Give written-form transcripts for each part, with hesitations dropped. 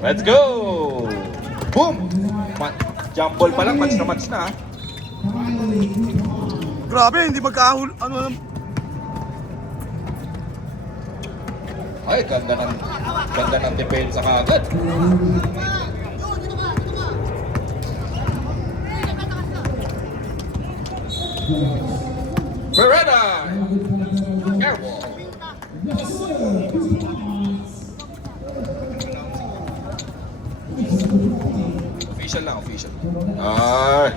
Let's go! Boom! Jump ball pa lang, match na. Grabe, hindi magkahul... Ano... Ay, ganda ng depensa kagad. Beretta! Airball! Official lang, official. Ay!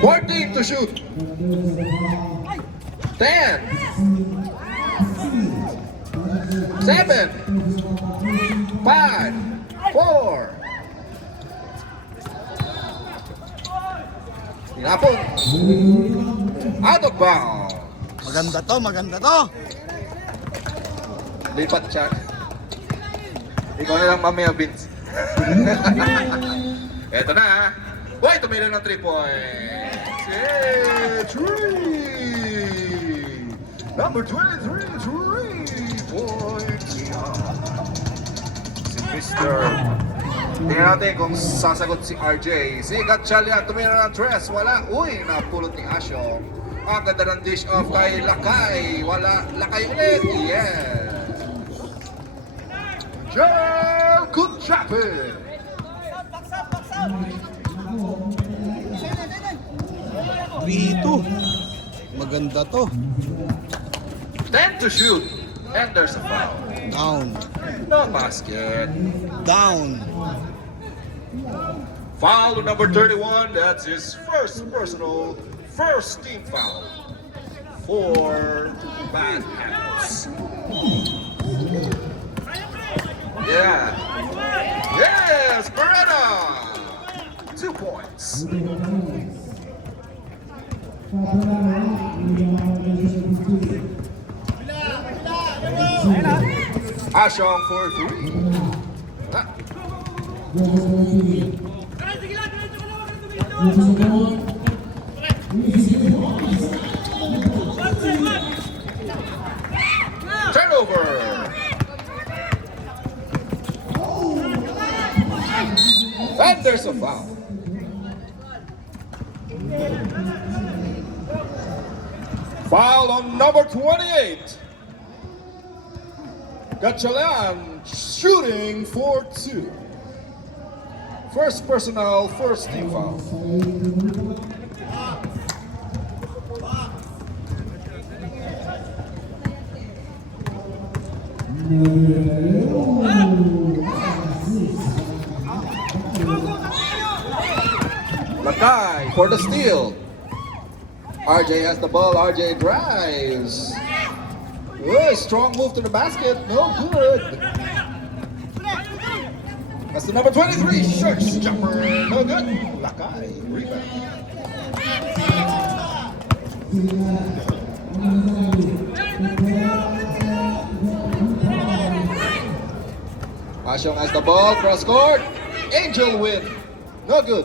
14 to shoot. 10. 7. 5. 4. Tinapon. Out of bounds. Maganda to. Lipat siya. Ikaw na lang mamaya, Vince. Eto na. Uy, tumira ng 3 points. Yeah, 3. Number 23, 3 points. Si Mr. Tingnan natin kung sasagot si RJ. Si Gatchalian, tumira ng 3. Wala. Uy, napulot ni Asyo. Ang ganda ng dish off kay Lakay. Wala. Lakay ulit. Yeah. Joel Kutrapin. Rito. Maganda to. 10 to shoot. And there's a foul. Down. No basket. Down. Foul number 31. That's his first personal, first team foul for bad habits. Yeah. Yes, Beretta. 2 points. Ashong for 3. Turnover. And there's a foul. Foul on number 28. Gatchalian shooting for 2. First personal, first team foul. Lakay for the steal. RJ has the ball. RJ drives. Oh, strong move to the basket. No good. That's the number 23. Short jumper. No good. Lakay. Rebound. Ashong has the ball. Cross court. Angel win. No good.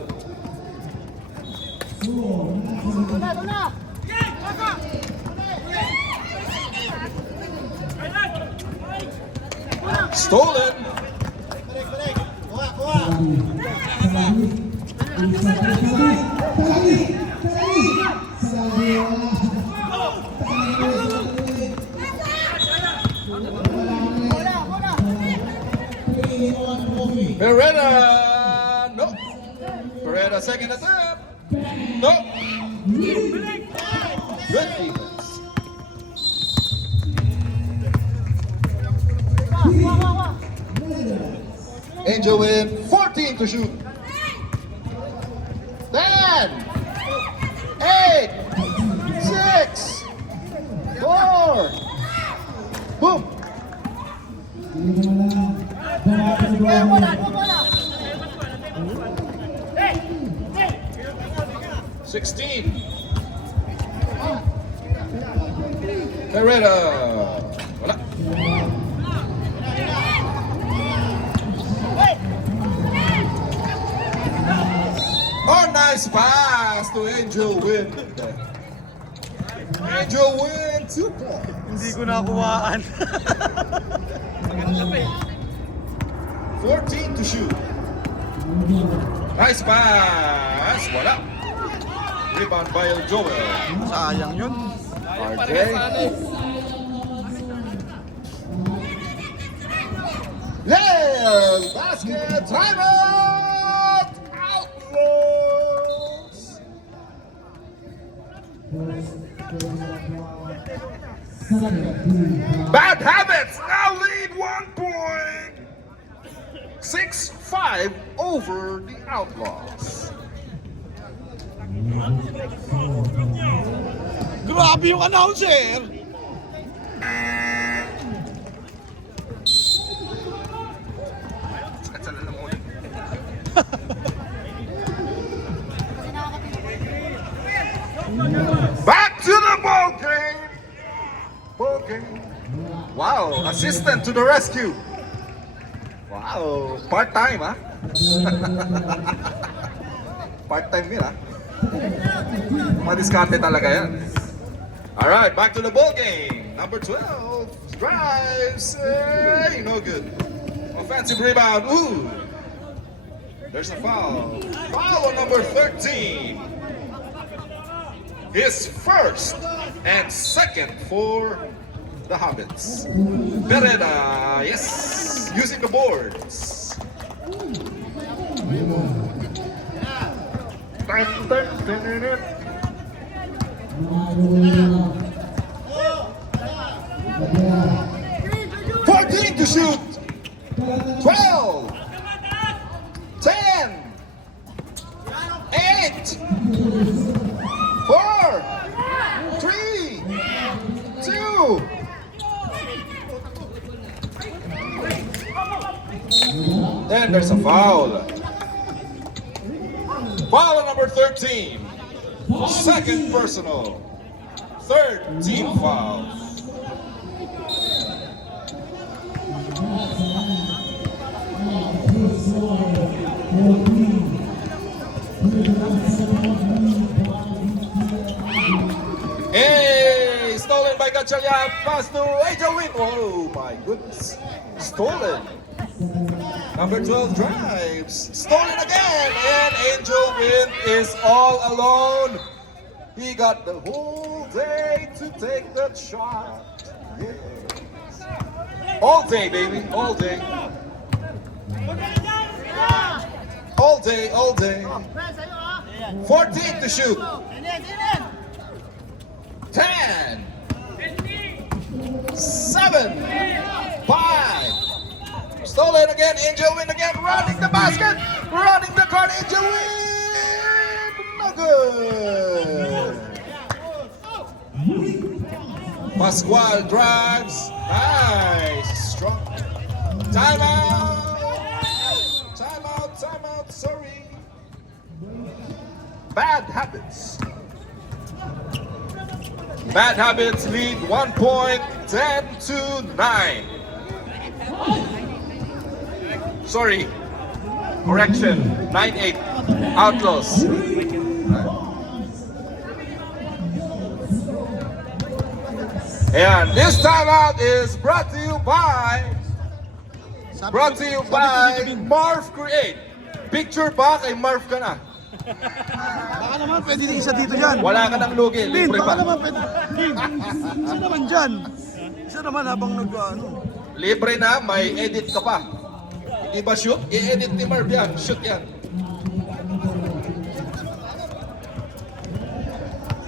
Stolen. Beretta. No. Beretta second attempt. No. Good defense. Angel win. 14 to shoot. 10, 8, 6, 4. Boom. 16. Beretta. Wala. Oh, nice pass to Angel Win. Angel Win, 2 points. Hindi ko nakuhaan. 14 to shoot. Nice pass. Wala. Rebound by Joel. Sayang yun. RJ. Yes! Basket! Timeout! Outlaws! Bad Habits now lead 1 point. 6-5 over the Outlaws. Grabe yung announcer. Back to the ball game. Ball game. Wow, assistant to the rescue. Wow, part-time ah. Part-time yun ah. Madiskarte talaga yan. Alright, back to the ball game. Number 12 drives. Hey, no good. Offensive rebound. Ooh. There's a foul. Foul on number 13. His first and second for the Habits. Pereda, yes, using the boards. Dun, dun, dun, dun, dun. $14 to shoot. 12. 10. 8. 4. 3. 2. Then there's a foul. Foul on number 13. Second personal. Third team foul. Hey, stolen by Gatchalian. Pass to Angel Win. Oh my goodness. Stolen. Number 12 drives. Stolen again. And Angel Win is all alone. He got the whole day to take that shot. Yes. All day, baby. All day. All day, all day. 14 to shoot. 10. 7. 5. Stolen again. Angel Win again. Running the basket. Running the card. Angel Win. No good. Pascual drives. Nice. Strong. Timeout. Timeout. Timeout. Sorry. Bad Habits. Bad Habits lead 1 point, 10 to 9. Sorry. Correction. 9-8. Outlaws. And this timeout is brought to you by Marv Create. Picture ba kay Marv ka na? Baka naman pwede din isa dito yan. Wala ka ng lugi, Lin, libre baka pa. naman pwede. Lin, isa naman dyan. Isa naman habang ano. Libre na, may edit ka pa. Hindi ba shoot? I-edit ni Marv yan. Shoot yan.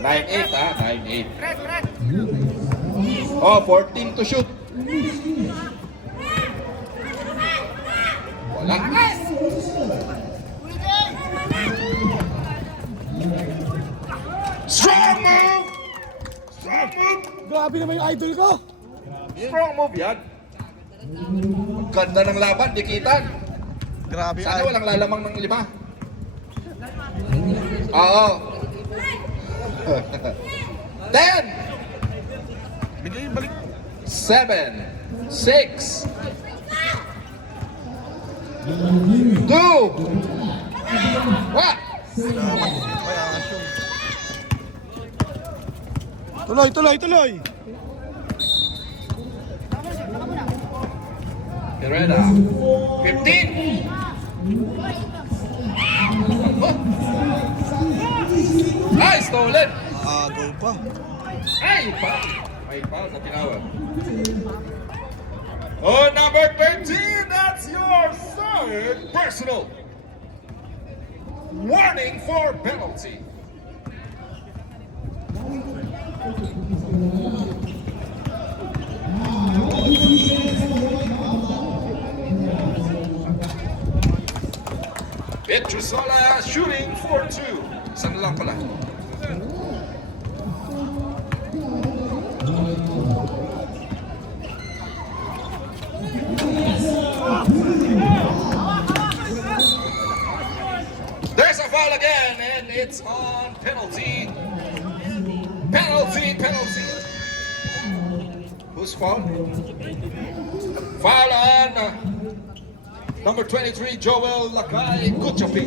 9-8 ha, 9-8. Oh, 14 to shoot. Wala. Strong move! Strong move! Grabe naman yung idol ko. Strong move yan. Ganda ng laban, dikitan. Grabe Sana walang lalamang ng 5. Oo. 10, Bigay, balik. 7, 6, 2, 1. Kaya Asyo. Tuloy, tuloy, tuloy! Herrera. 15. Ay, stolen. Agaw pa. Ay, pa. May foul na tinawag. Oh, number 13, that's your third personal. Warning for penalty. Petrosola shooting for 2. Isang lang pala. There's a foul again, and it's on penalty. Penalty. Who's foul? Foul on number 23, Joel Lakay Kutchapin.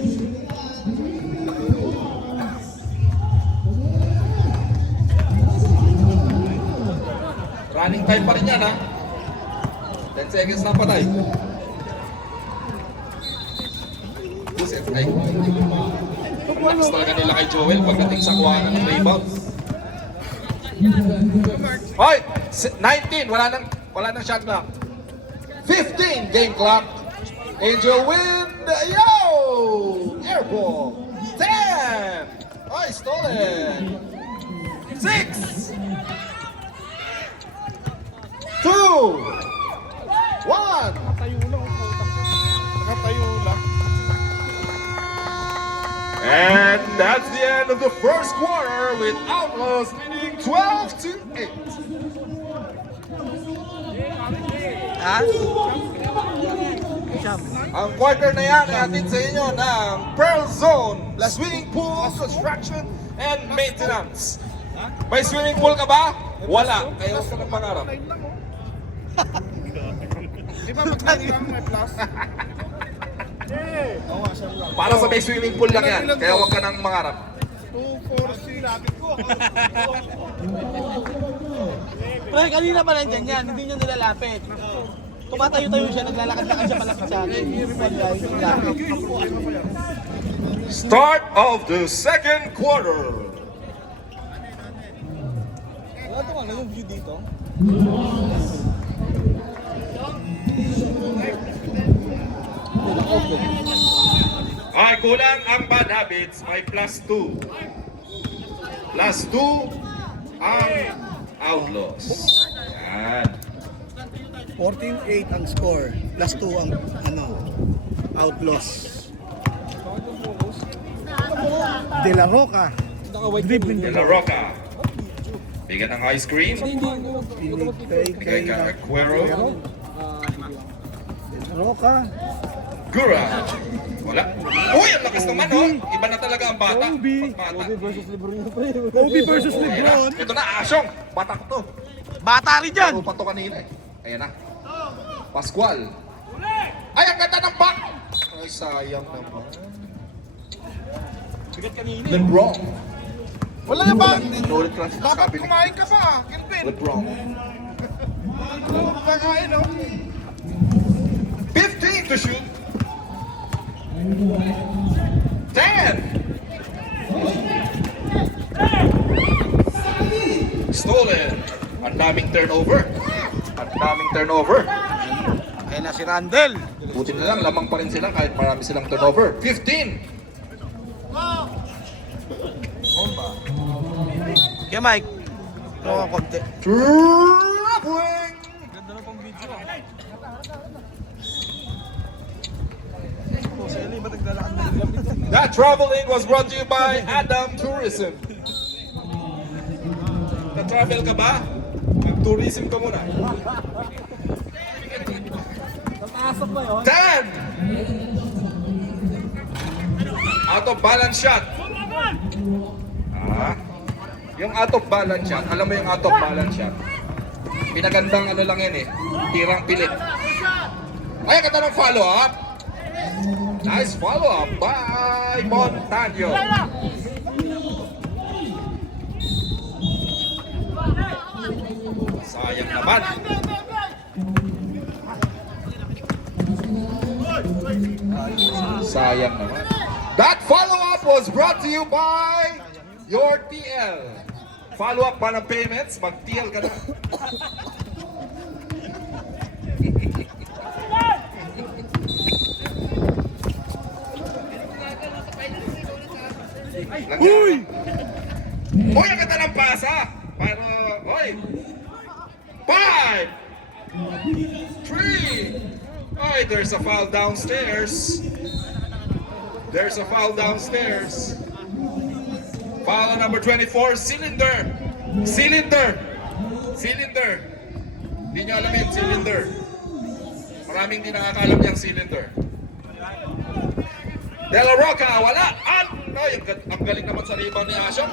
Running time pa rin yan, ha? 10 seconds na patay. Buset, ay. Ang lakas talaga nila kay Joel pagdating sa kuha ng rebound. Hoy! 19, wala nang shot clock. 15 game clock. Angel Wind, yo! Airball. 10. Ay, stolen. 6. 2. 1. And that's the end of the first quarter with Outlaws leading 12-8. Ha? Ang quarter na yan ay atin sa inyo ng Pearl Zone, Swimming Pool Construction and Maintenance. May swimming pool ka ba? Wala. Kaya huwag ka ng pangarap. Di ba magkano may plus? Para sa may swimming pool lang yan. Kaya huwag ka ng mangarap. 240 lapit ko. Pero kanina pa nandyan yan, hindi nyo nilalapit. Tumatayo-tayo siya, naglalakad-lakad siya palapit sa akin. Start of the second quarter. Wala ito nga, yung view dito. Ay, kulang ang bad habits. May plus 2. Plus 2 ang Outlaws. Yan. 14-8 ang score. Plus 2 ang Outlaws. De La Roca. Dribbling De La Roca. Bigyan ng ice cream. kay Kay Aguero. De La Roca. Gura. Wala. Uy, ang lakas naman, oh. Iba na talaga ang bata. Kobe. Pagbata. Kobe versus Ayan na. Lebron. Ito na, Asyong. Batak to. Bata rin dyan! Ano pa to kanina eh. Ayan na. Pascual. Ay, ang ganda ng back! Ay, sayang naman. Bigat kanina. Lebron. Wala na ba? Ulit ko lang Dapat sinasabi ni kumain ka pa, Kelvin. Lebron. Kakain, no? 15 to shoot. 10. Stolen. Ang daming turnover. Ayun na si Randel. Buti na lang, lamang pa rin sila kahit marami silang turnover. 15. Kaya Mike. Ito ka konti. Traveling. Ganda na pang video. That traveling was brought to you by Adam Tourism. Na-travel ka ba? Mag-tourism ka muna. Nataasap ba yun? 10! Out of balance shot. Yung out of balance shot, alam mo yung out of balance shot? Pinagandang ano lang yan eh, tirang pilit. Ay, ang ganda ng follow-up. Nice follow-up by kay Montaño. Sayang naman. Sayang naman. That follow-up was brought to you by your TL. Follow-up ba ng payments? Mag-TL ka na. Uy! Uy, ang ganda ng pasa! Pero, uy! 5! 3! Ay, there's a foul downstairs. There's a foul downstairs. Foul on number 24, Cylinder. Cylinder. Cylinder. Hindi nyo alam yung Cylinder. Maraming di nakakalam niyang Cylinder. De La Roca, wala. Ay, ang galing naman sa rebound ni Ashok.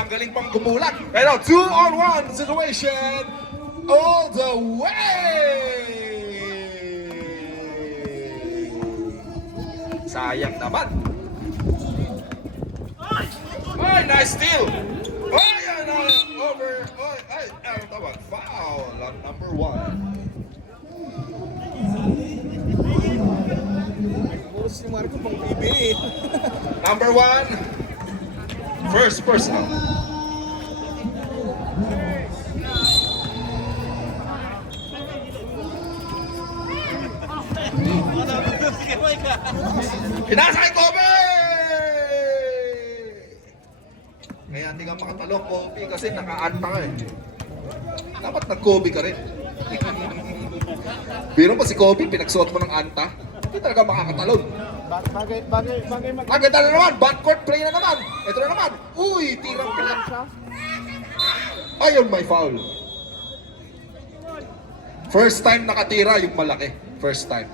Ang galing pang gumulat. Pero 2-on-1 situation all the way. Sayang naman. Ay, nice steal. Ay, ano, over. Ay, ano tawag? Foul on number 1. Si Marco pang PBA. Number 1, first personal. Pinasa kay Kobe! Kaya hindi ka makatalo, Kobe, kasi naka-anta ka eh. Dapat nag-Kobe ka rin. Biro mo si Kobe, pinagsuot mo ng anta, hindi talaga makakatalon. Bagay Maganda na naman, backcourt play na naman. Ito na naman. Uy, tirang pilat. Ayun, may foul. First time nakatira yung malaki. First time.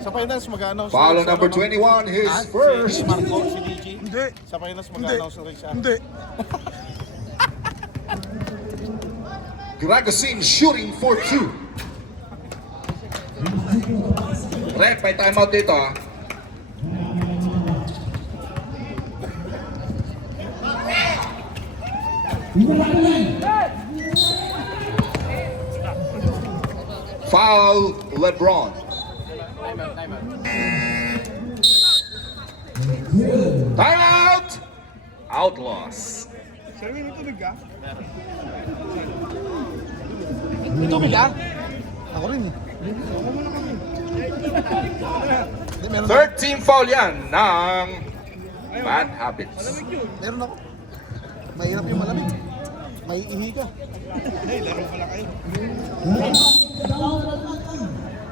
Sa finals mag-announce. Foul on number 21, his first. Si Marco, si DJ. Hindi. Sa finals mag-announce rin siya. Hindi. Gragosin shooting for 2. Ref, may timeout dito ah. Foul LeBron. Timeout! Outlaws. Sabi mo tubig ka? Ito bigla. Ako rin eh. 13 foul yan ng Bad Habits. Meron ako. Mahirap yung malamig. May ihi ka.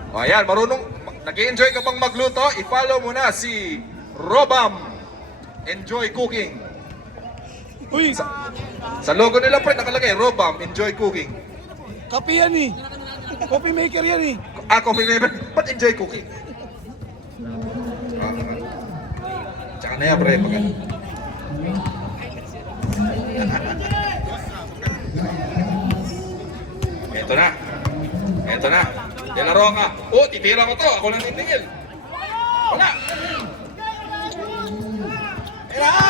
O ayan, marunong, nag-enjoy ka bang magluto? I-follow mo na si Robam. Enjoy cooking. Uy! Sa logo nila pre, nakalagay, Robam, enjoy cooking. Kape yan eh. Coffee maker yan eh. Coffee maker, but enjoy cooking. Tsaka na yan pre, pag Ito na. Ito na. De La Roca. Oh, titira ko to. Ako lang titingil. Wala.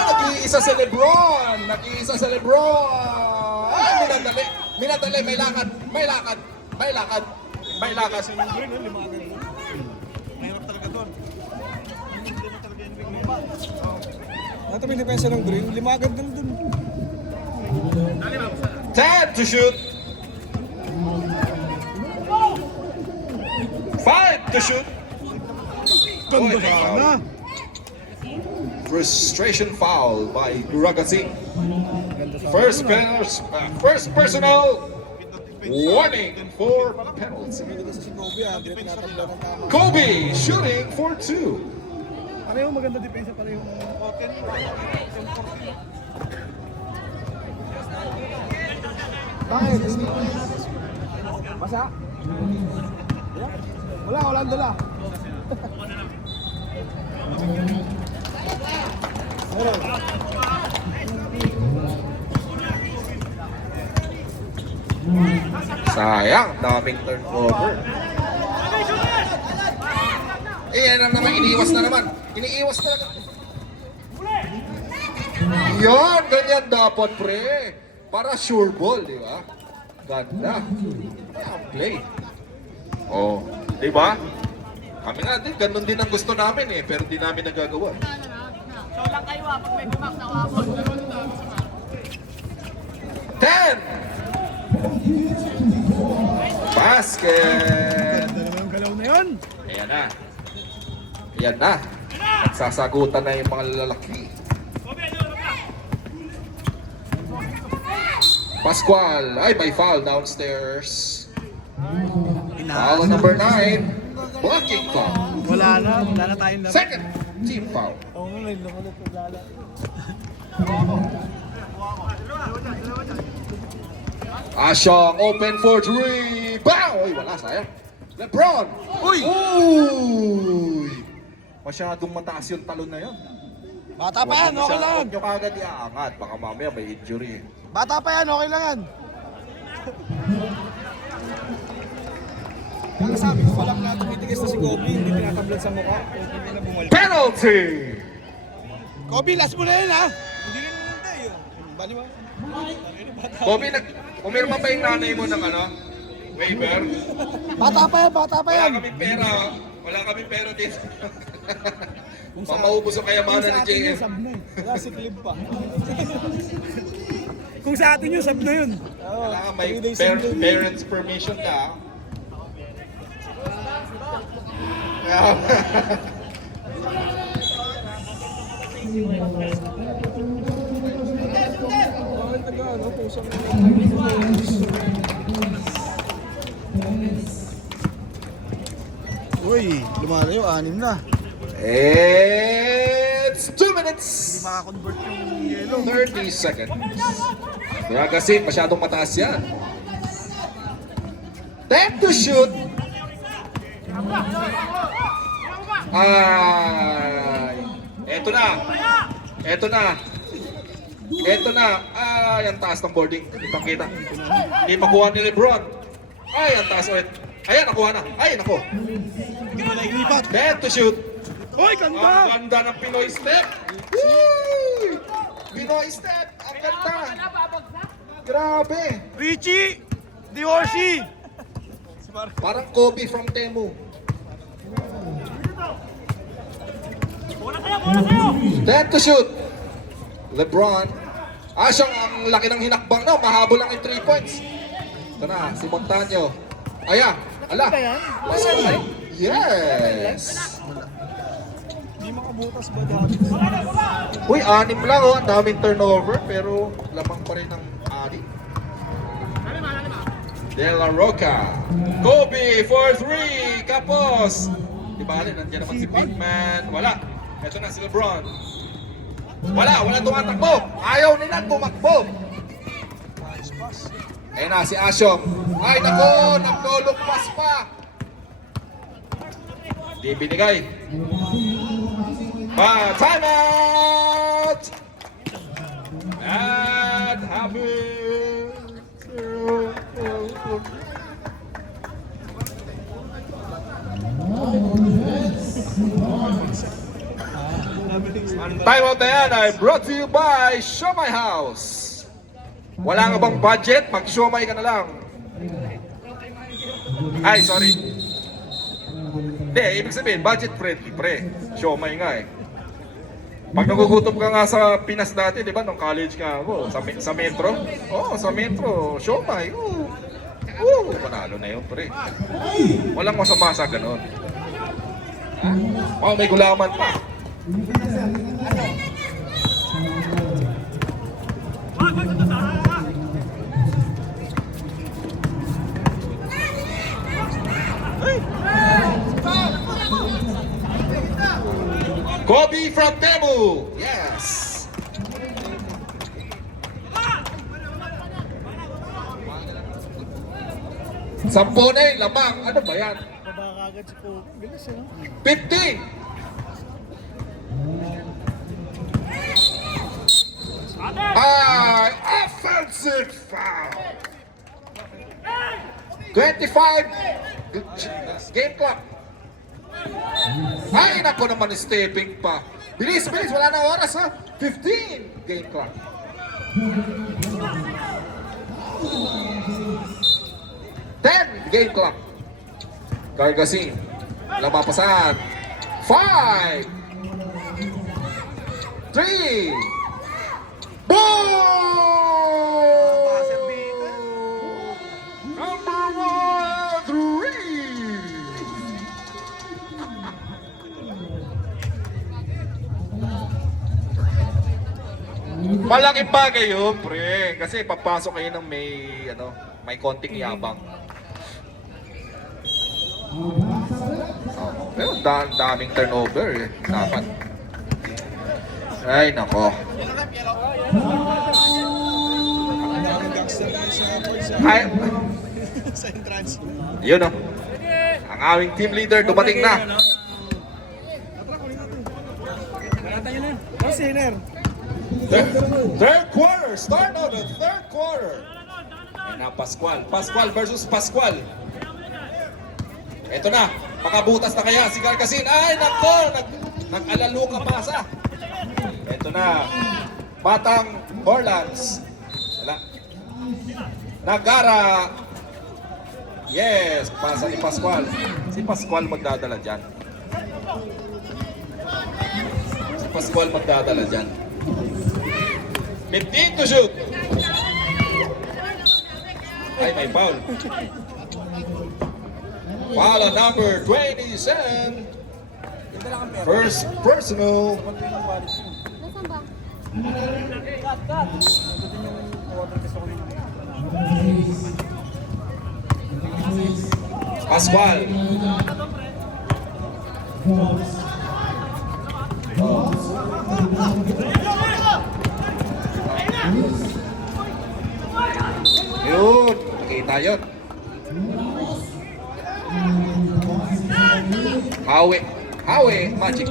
Nag-iisa sa Lebron. Nag-iisa sa Lebron. Ay, minadali. Minadali. May lakad. May lakad. May lakad. May lakad. Mahirap talaga doon. Nato may depensa ng green. Limagad din dun. 10 to shoot. 5 to shoot. Ganda Oy, may foul. sana. Frustration foul by Guragasin. First personal warning for penalty. Si Kobe ah. Hindi na tinatabla ng tama. Kobe shooting for 2. Pareho maganda depensa pareho. Bakit? Basa? Wala, walang dala. Sayang, daming turnover. Yan na naman, iniiwas na naman. Iniiwas na naman. Yan, ganyan dapat, pre. Para sure ball, di ba? Ganda. Ang play. Oh, di ba? Kami nga din, ganun din ang gusto namin eh, pero di namin nagagawa. So lang kayo pag may bumak na wapon. 10! Basket! Ganda naman yung galaw na yun. Ayan na. Ayan na. Nagsasagutan na yung mga lalaki. Pascual, ay may foul downstairs. Foul on number 9. Blocking foul. Wala na tayong laro. Second team foul. Oo nga, may lumulit ko lala. Asyong open for 3. Bow! Uy, wala, sayang. Lebron! Uy! Uy! Masyadong mataas yung talon na yun. Bata pa yan, okay lang. Huwag nyo kagad iaangat. Baka mamaya may injury. Bata pa yan, okay lang yan. Kaya sabi ko palang na tumitigas na si Kobe, hindi tinatablan sa mukha. Hindi na bumalik. Penalty! Kobe, last mo na yun ha. Hindi rin hindi yun. Bali ba? Bobby, pumirma ba yung nanay mo ng ano? Waiver? Bata pa yan, bata pa Wala yan. kaming pera. Wala kaming pera dito. Mamaubos ang kayamanan ni JM. Wala si Clip pa. Kung sa atin yun, sab na yun. Wala ka may parents permission ka. Uy, lumalayo, 6 na. It's 2 minutes. Makakonvert yung yellow. 30 seconds. Kaya kasi masyadong mataas yan. Time to shoot. Ay. Eto na. Eto na. Eto na. Ay, ang taas ng boarding. Kitang kita. Hindi makuha ni Lebron. Ay, ang taas ulit. Ayan, nakuha na. Ay, nako. Time to shoot. Uy, Ang ganda! ganda ng Pinoy step. Woo! Pinoy step. Ang ganda. Grabe. Richie! Diorsi! Parang Kobe from Temu. Time to shoot. LeBron. Siyang ang laki ng hinakbang na. Mahabol lang yung 3 points. Ito na, si Montaño. Ayan. Ala. Masaya. Yes. Hindi makabutas ba dati? Uy, 6 lang oh. Ang daming turnover. Pero lamang pa rin ng 6. De La Roca. Kobe for 3. Kapos. Di ba nandiyan naman si Big Man. Wala. Ito na si LeBron. Wala tumatakbo. Ayaw nila tumakbo. Ayun na si Asyong. Ay nako, nagdolokpas pa. Di binigay. Time out! And time out na yan ay brought to you by Show My House. Wala nga bang budget? Mag-show my ka na lang. Ay, sorry. Hindi, ibig sabihin, budget friendly, pre. Show my nga eh. Pag nagugutom ka nga sa Pinas dati, di ba, nung college ka ako, sa metro? Oo, sa metro, show my. Panalo na yun, pre. Walang masama sa ganun. Oh, may gulaman pa. Kobe from Temu. Yes. Sampo na yung lamang. Ano ba yan? Baba kagad si Kobe. Bilis eh. 50. Offensive foul. 25. Game clock. Ay, nako naman, stepping pa. Bilis, bilis, wala na oras ha. 15 game clock. 10 game clock. Gargasin. Walang mapasan. 5 3 Boom! Number 1, 3. Malaking bagay yun, pre. Kasi papasok kayo ng may konting yabang. Pero daming turnover eh. Dapat. Ay, nako. Ay, Sa entrance. yun o. Ang aming team leader dumating na. Nakata nyo na. Oh, sinner. Third quarter. Start of the third quarter. Ayan na, Pascual. Pascual versus Pascual. Ito na. Makabutas na kaya si Gargasin. Ay, nako. Nag-alalo ka pasa. Ito na. Batang Borlands. Wala. Nagara. Yes. Pasa ni Pascual. Si Pascual magdadala dyan. Si Pascual magdadala dyan. 15 to shoot. Ay, may foul. Foul on number 27. First personal. Pascual. Yun, nakita yun. Hawi, Magic.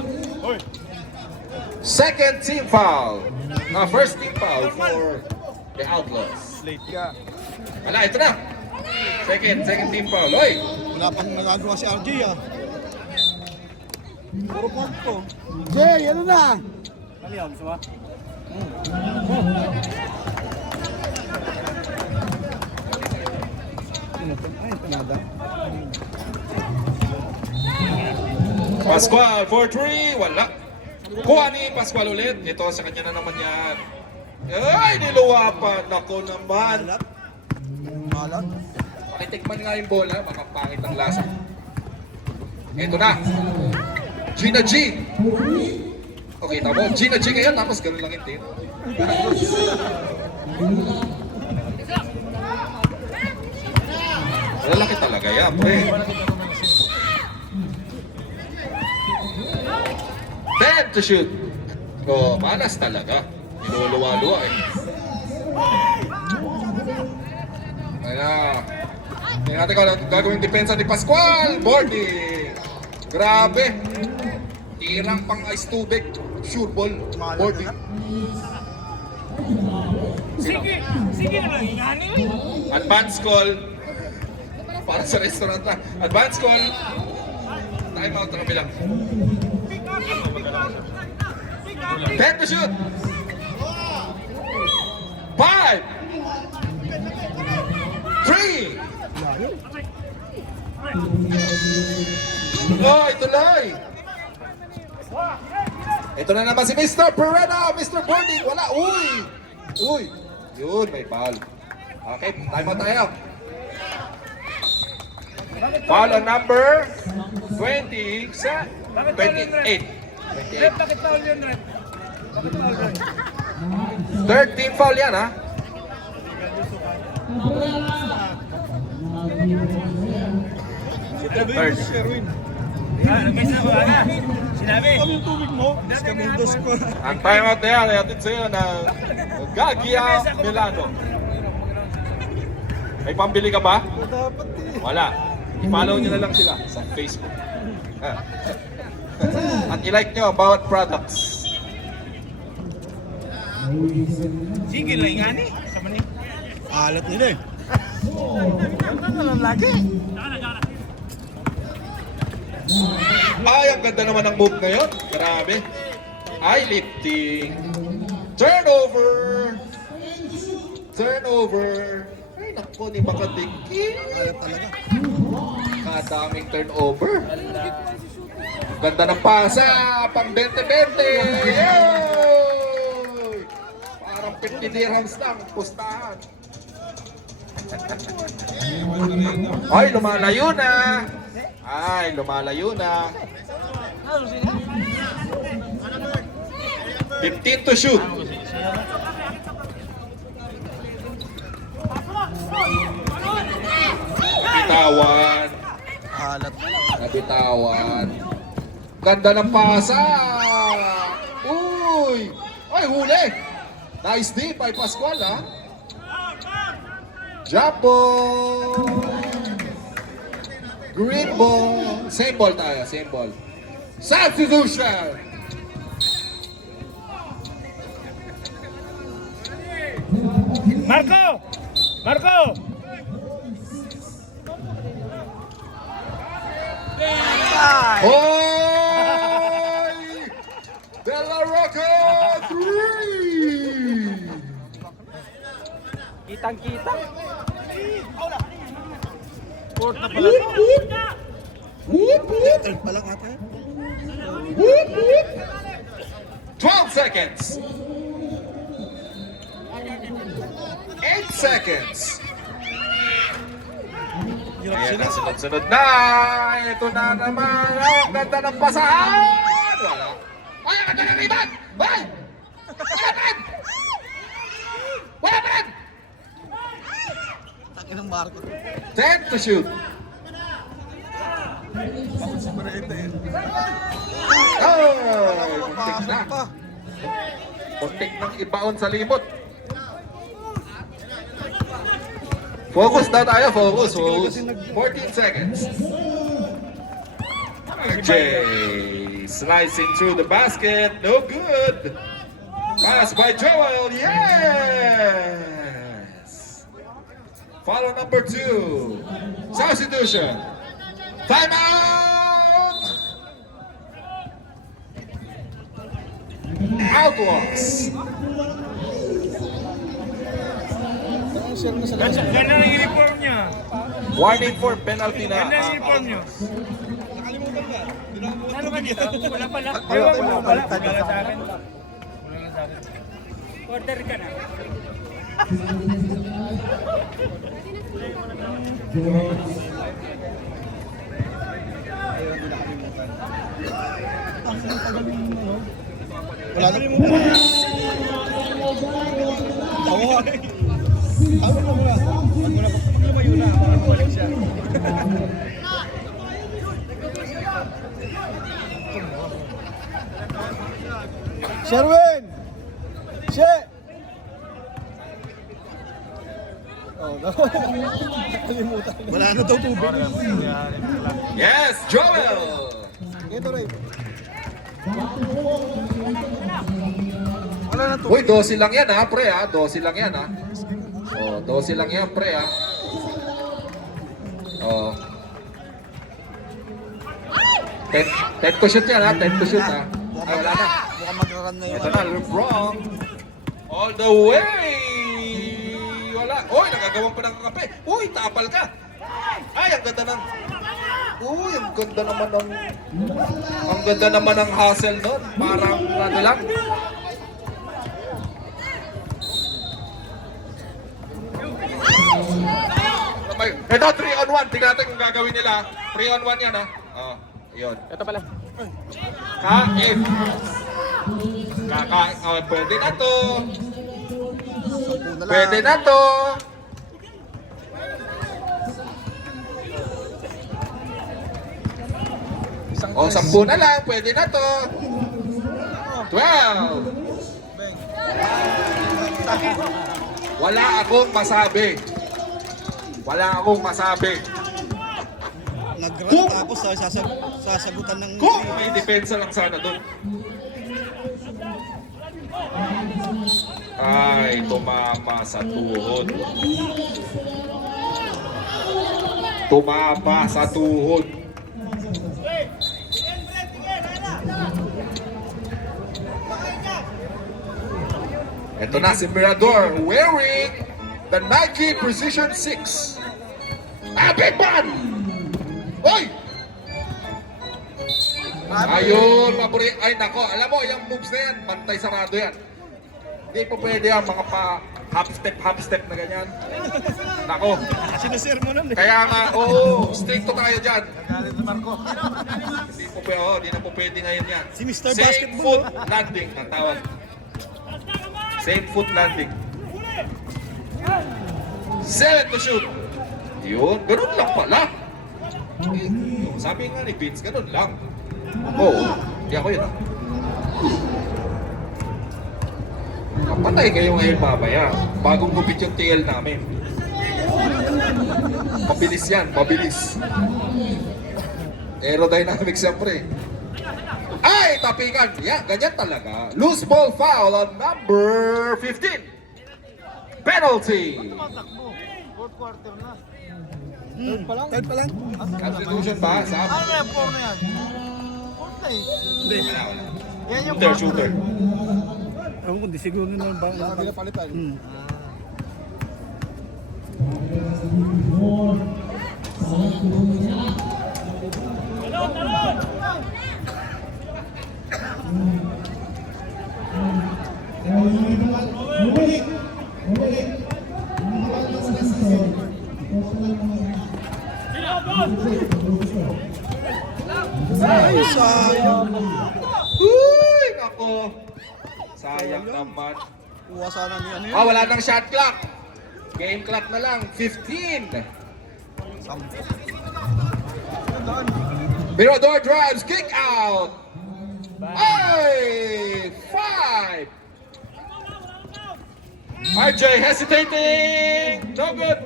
Second team foul. First team foul for the Outlaws. Late ka. Wala, ito na. Second team foul. Oy! Wala pang nagagawa si RJ ah. Puro point ko. Jay, ano na? Kali ako, gusto ba? Ay, panada. Pascual for 3. Wala. Kuha ni Pascual ulit. Ito, sa kanya na naman yan. Ay, niluwa pa. Nako naman. Malat. Pakitikman nga yung bola. Baka pangit ang lasa. Ito na. Gina G. Okay, tama. Gina G ngayon. Tapos ganun lang yung team. Lalaki talaga yan, pre. 10 to shoot. Oh, malas talaga. Niluluwa-luwa eh. Ayan. Tingnan natin kung ano gagawin depensa ni Pascual. Boarding. Grabe. Tirang pang ice tubig. Sure ball. Boarding. Sige na lang, inani. Advance call. Para sa restaurant na. Advance call. Time out na kabilang. 10 to shoot. 5 3 Oh, ituloy. Ito na naman si Mr. Perena. Mr. Boarding. Wala. Uy. Yun, may foul. Okay, time out tayo. Foul on number 20 sa 28. Bakit foul yun, Red? Bakit foul yun? 13 foul yan, ha? Third. Sherwin. Nagkaysa ko, Ana. Sinabi. Ano yung tubig mo? Escamindos ko. Ang timeout na yan, ayatid sa'yo ng Gagia Milano. May pambili ka ba? Dapat eh. Wala. I-follow nyo na lang sila sa Facebook. At i-like nyo ang bawat products. Sige lang nga ni. Sama ni. Alat nila eh. Ganda na lang lagi. Ay, ang ganda naman ng move ngayon. Grabe. Ay, lifting. Turnover. Turnover. Ay, naku, ni Makatingki. Kadaming turnover. Ganda ng pasa. Pang 20-20. Yay! Parang 50 dirhams lang. Pustahan. Ay, lumalayo na. Ay, lumalayo na. 15 to shoot. Nabitawan. Halat. Nabitawan. Ganda ng pasa. Uy! Ay, huli. Nice D by Pascual, ha? Jump ball. Green ball. Same ball tayo, same ball. Substitution. Marco! Marco! Hoy! De La Rocca 3! Kitang-kita. Whoop, whoop. Third pa lang ata. Whoop, whoop. 12 seconds. 8 seconds. Ayan na, sunod-sunod na. Ito na naman. Ang ganda ng pasahan. Wala. Ay, ang ganda ng rebound. Ay! Wala pa rin! Wala pa rin! Takin ng Marco. 10 to shoot. Ay, muntik na. Muntik nang ibaon sa limot. Focus na tayo, focus. 14 seconds. RJ slicing through the basket, no good. Pass by Joel, yes. Follow number 2. Substitution. Timeout. Outlaws. Ganda ng uniform niya. Warning for penalty na. Ganda ng uniform niya. Ano ka dito? Wala pala. Wala sa akin. Wala sa akin. Order ka na. Wala na. Ako nga. Tawag mo muna. Pag lumayo na, balik siya. Sherwin! She! Oh, no. Kalimutan. Wala na daw tubig. Yes, Joel. Ito rin. Wala na tubig. Uy, 12 lang yan ha, pre ha. 12 lang yan ha. Oh, 12 lang yan, pre ha. Oh. 10 to shoot yan ha, 10 to shoot ha. Ay, wala na. Mukhang magkakan na yun. Ito na, LeBron. All the way! Wala. Uy, nagagawang pa ng kape. Uy, tapal ka. Ay, ang ganda ng... Uy, ang ganda naman ng... Ang ganda naman ng hustle nun. Parang ano lang. Ito, 3 on 1. Tingnan natin kung gagawin nila. 3 on 1 yan ha. Oh, yun. Ito pala. Kain. Kakain. Oh, pwede na to. Pwede na to. O, 10 na lang. Pwede na to. 12. Wala akong masabi. Wala akong masabi. Nag-run tapos sasagutan ng... Kung may depensa lang sana doon. Ay, tumama sa tuhod. Tumama sa tuhod. Ito na si Mirador wearing the Nike Precision 6. Big man! Hoy! Ayun, maburi. Ay nako, alam mo, yung moves na yan, pantay sarado yan. Hindi po pwede yan, mga pa half step na ganyan. Nako, Sinasir mo nun eh. kaya nga, oo, stricto tayo dyan. Hindi po pwede, hindi na po pwede ngayon yan. Si Mr. Same Basketball, foot oh. landing, ang tawag. Same foot landing. 7 to shoot. Yun, ganun lang pala. Sabi nga ni Vince, ganun lang. Oo, hindi ako yun ah. Kapatay kayo ngayon mamaya. Bagong gupit yung TL namin. Mabilis yan, mabilis. Aerodynamic siyempre. Ay, tapikan. Yan, ganyan talaga. Loose ball foul on number 15. Penalty. Fourth quarter na. Third pa lang. Constitution ba? Sa Ano na yung 4 na yan? Fourth na eh. Hindi, wala, wala. Yan yung Shooter, shooter. Ewan ko, di siguro na ba? Hindi palitan. Ay, sayang. Uy, nako. Sayang naman. Kuha sana ni ano yun. Ah, wala nang shot clock. Game clock na lang, 15. Mirador drives, kick out. Ay, 5. RJ hesitating. No good.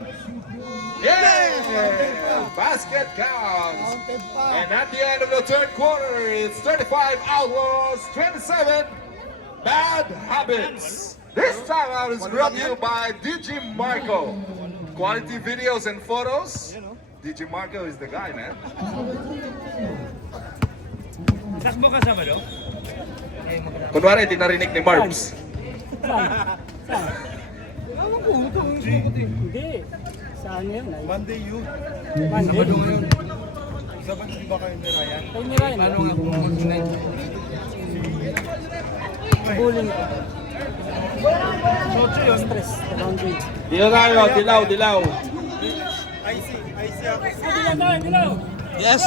Yeah, basket counts. And at the end of the third quarter, it's 35 Outlaws, 27 Bad Habits. This time out is brought to you by DG Marco. Quality videos and photos. DG Marco is the guy, man. Takbo ka sa balo? Kunwari, di narinig ni Barbs. Hindi. Saan yun? Monday yun. Monday. ngayon. Sabado di ba kayo ni Ryan? Kay ni Ryan. Paano nga pumunta na yun? Bullying ko. Stress. Laundry. Dilaw. IC ako. Dilaw tayo, dilaw. Yes.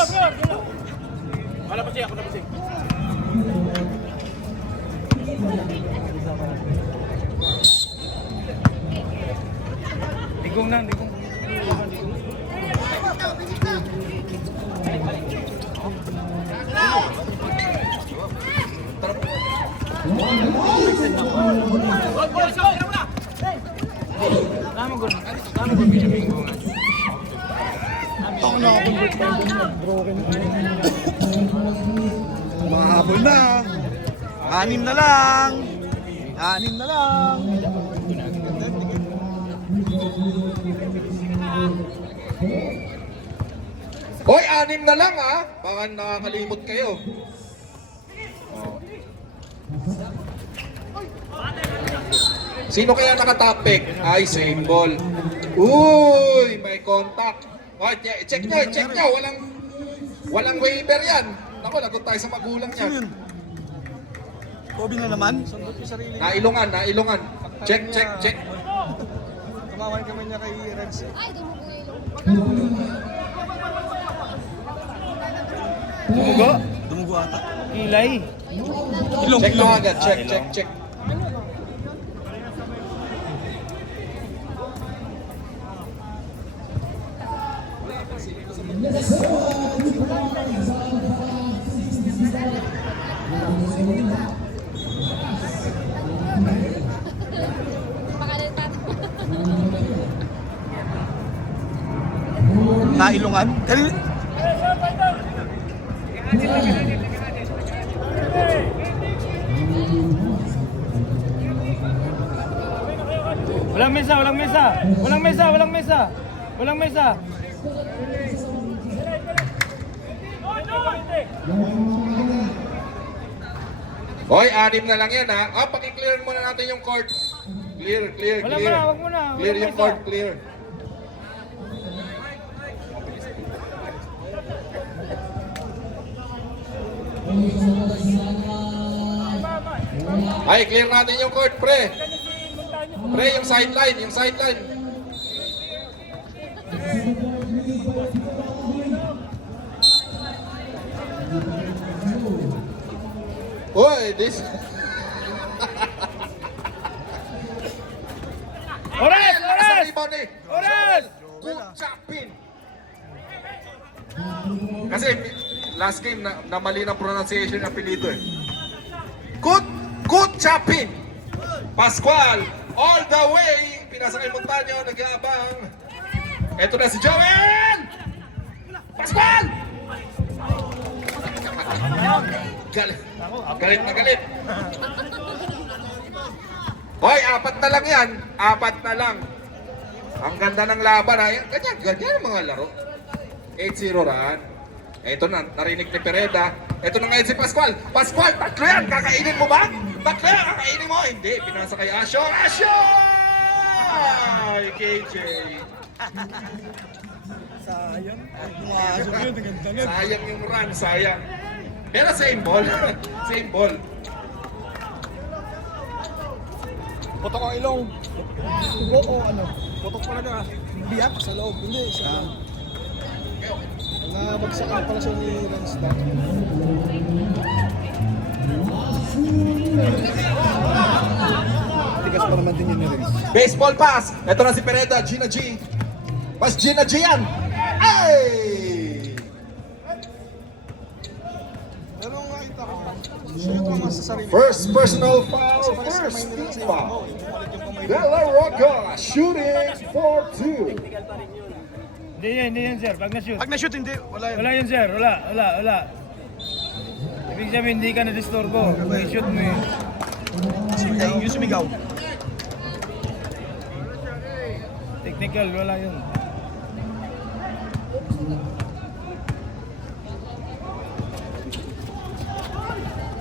Wala pa siya, ako na pa siya. Digong na, digong. Ako na ako. Mga habol na. 6 na lang. 6 na lang. Hoy, 6 na lang ah. Baka nakakalimot kayo. Oh. Sino kaya nakatapik? Ay, same ball. Uy, may contact. Oh, check nyo. Walang waiver yan. Naku, lagot tayo sa magulang Sino yan. yun? Kobe na naman? Sundot yung sarili. Nailungan. Check. Kumawan kami niya kay Reds. Dumugo? Dumugo ata. Kilay. Ilong. Check na agad. Check. Nailungan? Walang mesa. Hoy, 6 na lang yan ha. Ah, pakiclear muna natin yung court. Clear, clear, Wala clear. pa, wag mo na. Clear Wala yung pa court, isa. clear. Ay, clear natin yung court, pre. Pre, yung sideline, yung sideline. Uy, this... Oras! Ay, ang lakas ng Oras! rebound eh. Oras! Kuchapin. Kasi last game na mali ng pronunciation ng apelido eh. Kuchapin. Pascual, all the way. Pinasa kay Montaño, nag-aabang. Eto na si Joel! Pascual! Galit. Galit na galit. Hoy, apat na lang yan. Apat na lang. Ang ganda ng laban ha. Ganyan ang mga laro. 8-0 ran. Ito na, narinig ni Pereda. Ito na ngayon si Pascual. Pascual, tatlo yan. Kakainin mo ba? Tatlo yan, kakainin mo. Hindi, pinasa kay Asyo. Asyo! Ay, KJ. Sayang. Pumasok yun, ang ganda nun. Sayang yung run, sayang. Pero same ball. Same ball. Putok ang ilong. Tubo o ano? Putok talaga. Biyak sa loob. Hindi, sa... Nabagsakan pala siya ni Ransdale. Tigas pa naman din yun ni Renz. Baseball pass. Ito na si Pereda, Gina G. Pas Gina G yan. Ay! Pero nakita ko, siya yung mga sa sarili. First personal foul. First team foul. De La Roca shooting for 2. Hindi yan, sir. Pag na-shoot. Pag na-shoot, hindi. Wala yun. Wala yun, sir. Wala. Ibig sabihin, hindi ka na-disturbo. I-shoot mo eh. Yung sumigaw. Technical, wala yun.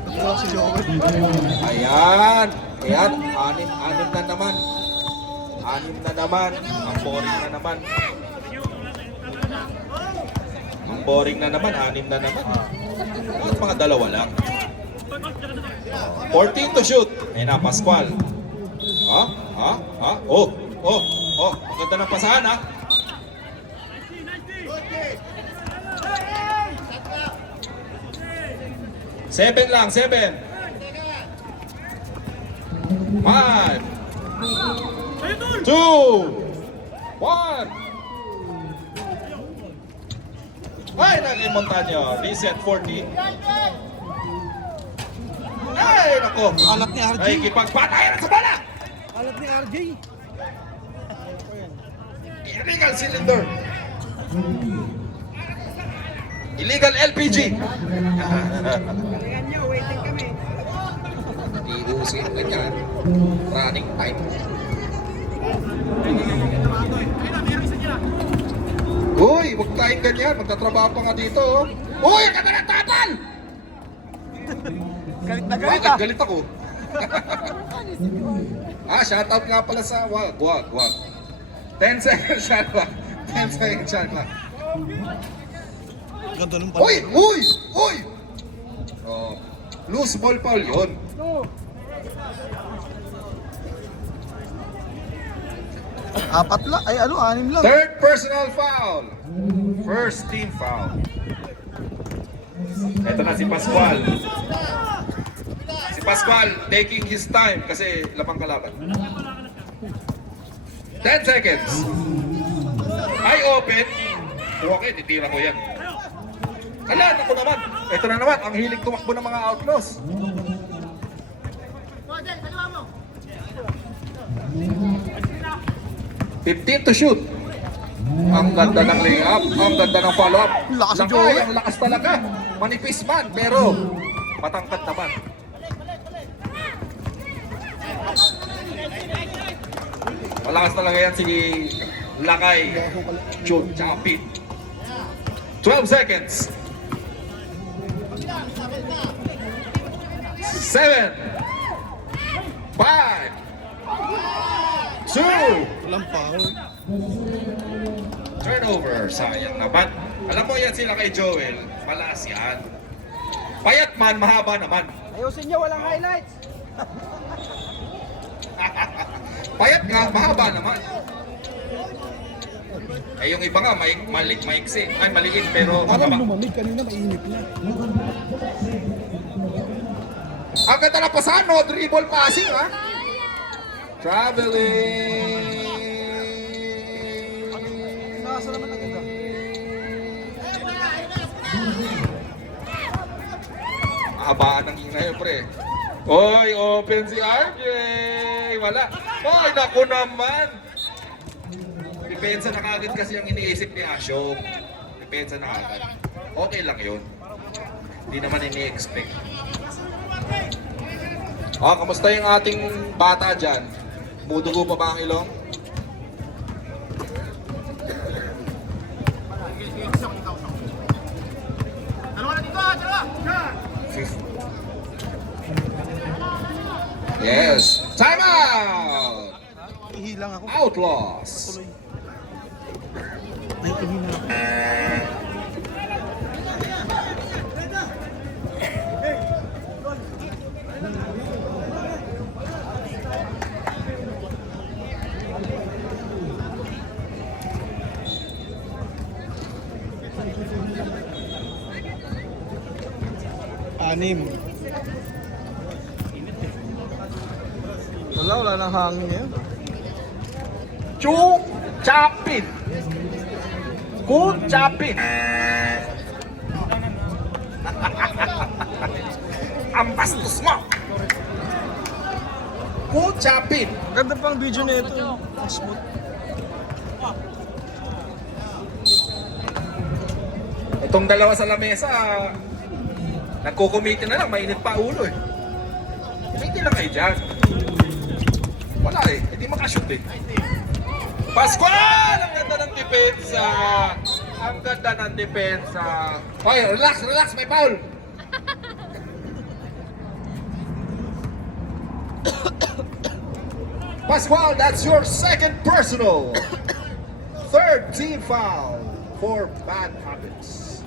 Wala si Joel. Ayan. Ayan. Anim na naman. Anim na naman. Ang boring na naman. Ang boring na naman. Anim na naman. Bakit mga dalawa lang? 14 to shoot. Ayan na, Pascual. Oh. Ang ganda ng pasahan ha. Seven lang, 7. 5 2 1 Ay, naging Montaño. Reset 40. Ay, nako. Alat ni RJ. Ay, kipagpatayan sa bala. Alat ni RJ. Illegal cylinder. Illegal LPG. Iusin ang ganyan. Running time. Uy, huwag tayong ganyan. Magtatrabaho pa nga dito. Oh. Uy, ang ganda ng tapal! Galit na Bakit galit ako? Shoutout nga pala sa wag. 10 seconds shot clock. 10 seconds shot clock. Ganda nung pala. Uy! Oh, loose ball foul yun. Apat lang. Ay ano, 6 lang. Third personal foul. First team foul. Ito na si Pascual. Si Pascual taking his time kasi labang kalaban. 10 seconds. Ay, open. Okay, titira ko yan. Ala, ako naman. Ito na naman, ang hilig tumakbo ng mga outlaws. $15 to shoot. Ang ganda ng layup, ang ganda ng follow-up. Lakas ng Lakay, Joey. ang lakas talaga. Manipis man, pero matangkad naman. Malakas talaga yan si Lakay. Chun, tsaka Pete. 12 seconds. 7 5 4 3 Two! Walang foul. Turnover, sayang naman. Alam mo yan sila kay Joel, malas yan. Payat man, mahaba naman. Ayusin nyo, walang highlights. Payat nga, mahaba naman. Eh yung iba nga, maiksi. Ay, maliit pero Parang mahaba. lumamig kanina, mainit na. Ang ganda na pasan, no? Dribble passing, ha? Traveling. Nasa naman agad ah. Habaan ng ingay, pre. Oy, open si RJ. Wala. Ay, naku naman. Depensa na kagad kasi ang iniisip ni Asyo. Depensa na kagad. Okay lang yun. Hindi naman ini-expect. Kamusta yung ating bata dyan? Mudugo pa ba ang ilong? Yes. Time out! Ihilang ako. Outlaws. Ay, ihina ako. Anim. Wala nang hangin ngayon. Chu Chapin. Ku Chapin. Ang bastos mo. Ku Chapin. Ganda pang video na ito. Ang smooth. Itong dalawa sa lamesa, nagkukumiti na lang, mainit pa ulo eh. Kumiti lang kayo dyan. Wala eh, hindi makashoot eh. Pascual! Ang ganda ng depensa! Ang ganda ng depensa! Hoy, relax, relax, may foul! Pascual, that's your second personal. Third team foul for bad habits.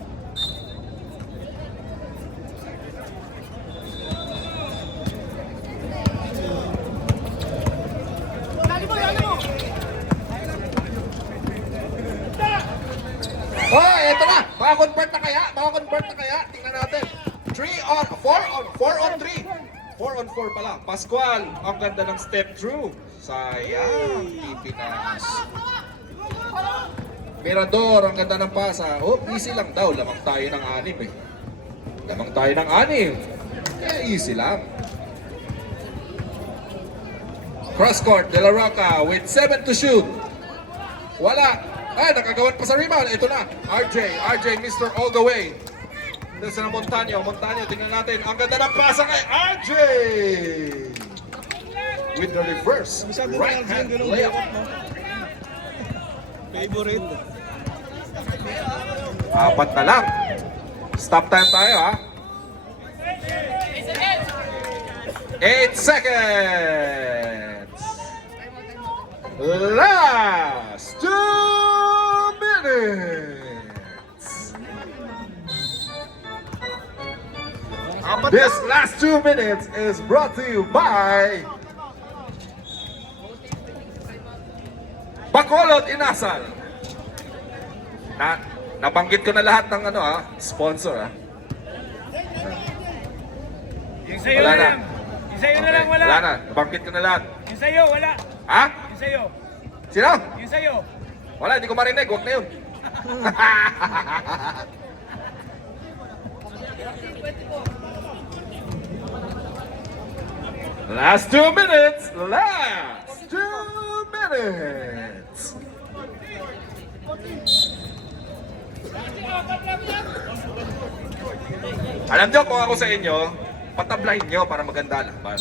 Oh, eto na. Makakonvert na kaya? Makakonvert na kaya? Tingnan natin. 4 on 3. 4 on 4 pala. Pascual, ang ganda ng step through. Sayang, ipinas. Mirador, ang ganda ng pasa. Oh, easy lang daw. Lamang tayo ng 6 eh. Lamang tayo ng 6. Kaya easy lang. Cross court, De La Roca with 7 to shoot. Wala. Ay, nakagawan pa sa rebound. Ito na. RJ, Mr. All the way. Ito sa Montaño, tingnan natin. Ang ganda ng pasa kay RJ! With the reverse Masyado right na hand ganun layup. layup, no? Favorite. 4 na lang. Stop time tayo, ha? 8 seconds. Last 2 minutes. This last 2 minutes is brought to you by Bacolod Inasal. Nabanggit ko na lahat ng sponsor. Yung sa'yo Wala na na. lang. Yung sa'yo na lang wala. Wala na, nabanggit ko na lahat. Yung sa'yo wala. Ha? Yung sa'yo. Sino? Yung sa'yo. Wala, hindi ko marinig. Huwag na yun. Last 2 minutes. Last 2 minutes. Alam nyo, kung ako sa inyo, patablahin nyo para maganda laban.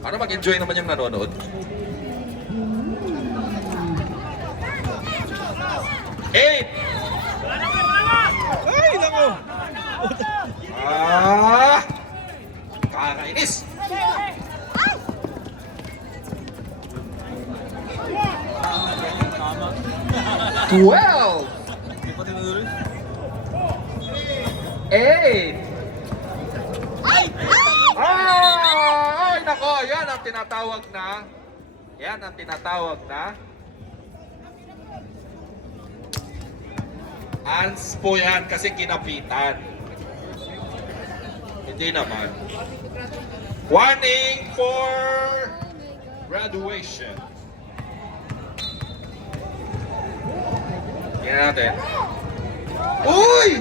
Para mag-enjoy naman yung nanonood. 8. Ay, nako! Kakainis. 12. 8. Ay, nako, yan ang tinatawag na. Yan ang tinatawag na. Ans po yan kasi kinapitan. Hindi naman. Warning for graduation. Tingnan natin. Uy!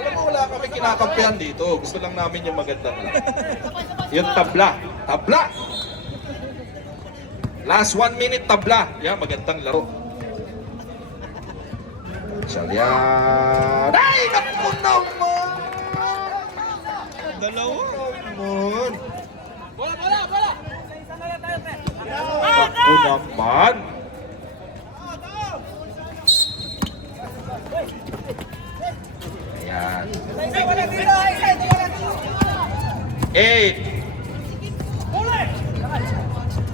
Alam mo, wala kami kinakampihan dito. Gusto lang namin yung magandang lang. Yung tabla. Tabla! Last 1 minute tabla. Yan, magandang laro. Salyan. Ay, naku naman! Dalawa. Naman. Naku naman. Ayan. 8.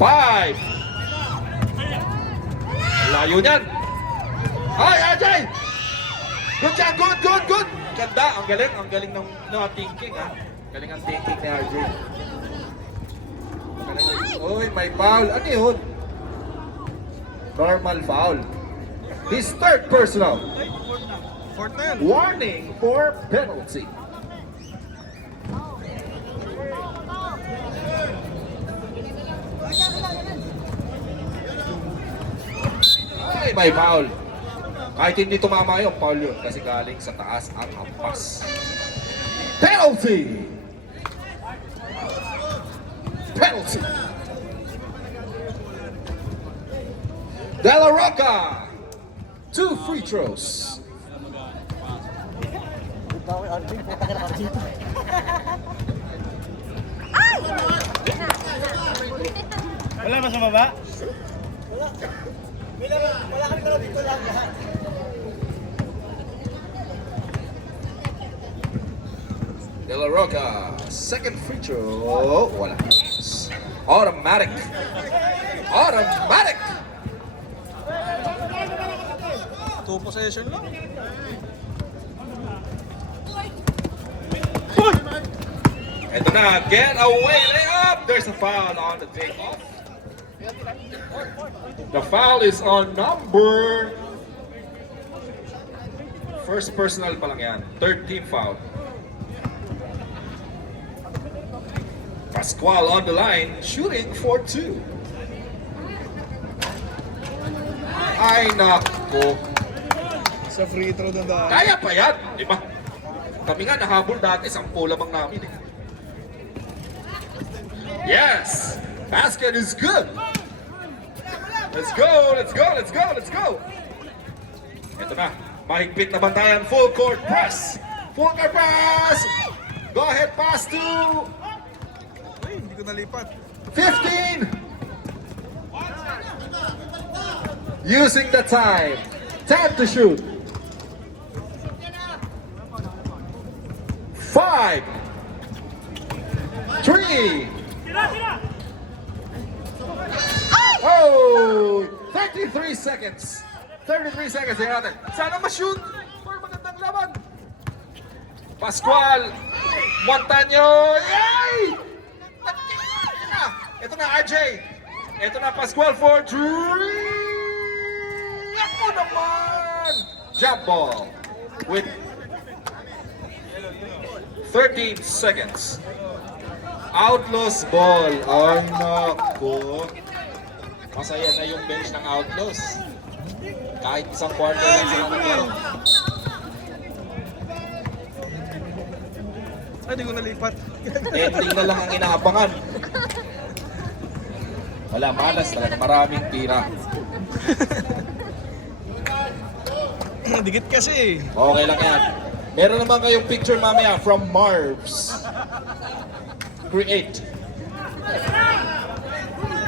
5. Layo niyan. Ay, Ajay! Good job, good, good, good! Ganda, ang galing ng thinking, ha? Galing ang thinking ni RJ. Uy, may foul. Ano yun? Normal foul. His third personal. Fourth na yan. Warning for penalty. Ay, may foul. Kahit hindi tumama yung foul yun kasi galing sa taas ang hampas. Penalty! Penalty! De La Roca! 2 free throws. Wala ba sa baba? De La Roca, second free throw. Wala. Automatic. Automatic. 2 possession lang. Ito na, get away layup. There's a foul on the takeoff. The foul is on number. First personal pa lang yan. Third team foul. Pascual on the line, shooting for 2. Ay, nako. Sa free throw na dahil. Kaya pa yan, di ba? Kami nga nahabol dati, 10 lamang namin eh. Yes! Basket is good! Let's go, let's go, let's go, let's go! Ito na, mahigpit na bantayan, full court press! Full court press! Go ahead, pass to Ay, hindi ko nalipat. 15! Using the time. 10 to shoot. 5. 3. Oh! 33 seconds. 33 seconds. Tingnan natin. Sana ma-shoot for magandang laban. Pascual. Montaño. Yay! Ito na, RJ. Ito na, Pascual for 3. Ako naman! Jump ball with 13 seconds. Outlaws ball. Ay, naku. Masaya na yung bench ng Outlaws. Kahit isang quarter lang sila naglaro. Ay, hindi ko nalipat. Ending na lang ang inaabangan. Wala, malas talaga. Maraming tira. Dikit kasi. Okay lang yan. Meron naman kayong picture mamaya from Marv's. Create.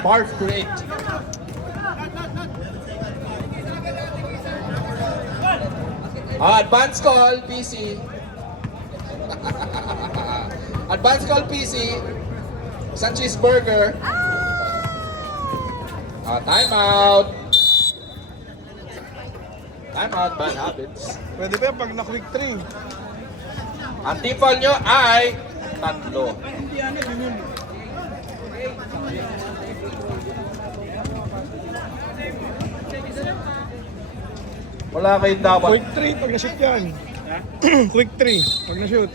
Marv Create. Advance call, PC. Advance call, PC. Isang cheeseburger. Time out. I'm out, bad habits. Pwede pa yan pag na-quick 3. Ang team foul nyo ay 3. Wala kayong dapat. Quick 3 pag na-shoot yan. Quick 3 pag na-shoot.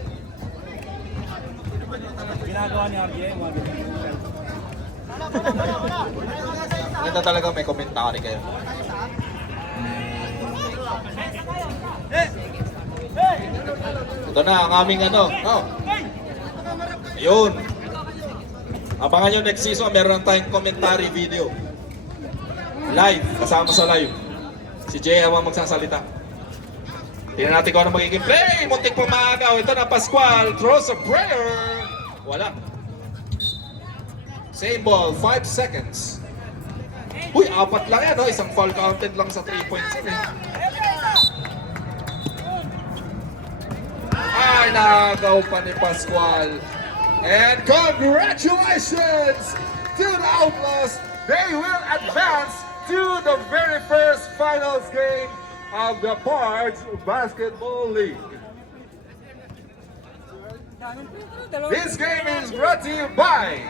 Ginagawa ni RJ, mga ganyan. Ito talaga may komentary kayo. Ito na ang aming ano. Oh. Ayun. Abangan nyo next season, meron tayong commentary video. Live, kasama sa live. Si Jay ang magsasalita. Tingnan natin kung ano magiging play. Muntik pang maagaw. Ito na Pascual. Throws a prayer. Wala. Same ball, 5 seconds. Uy, 4 lang yan, no? Isang foul counted lang sa 3 points yun, eh. Ay, nagaw pa ni Pascual. And congratulations to the Outlaws. They will advance to the very first finals game of the Pards Basketball League. This game is brought to you by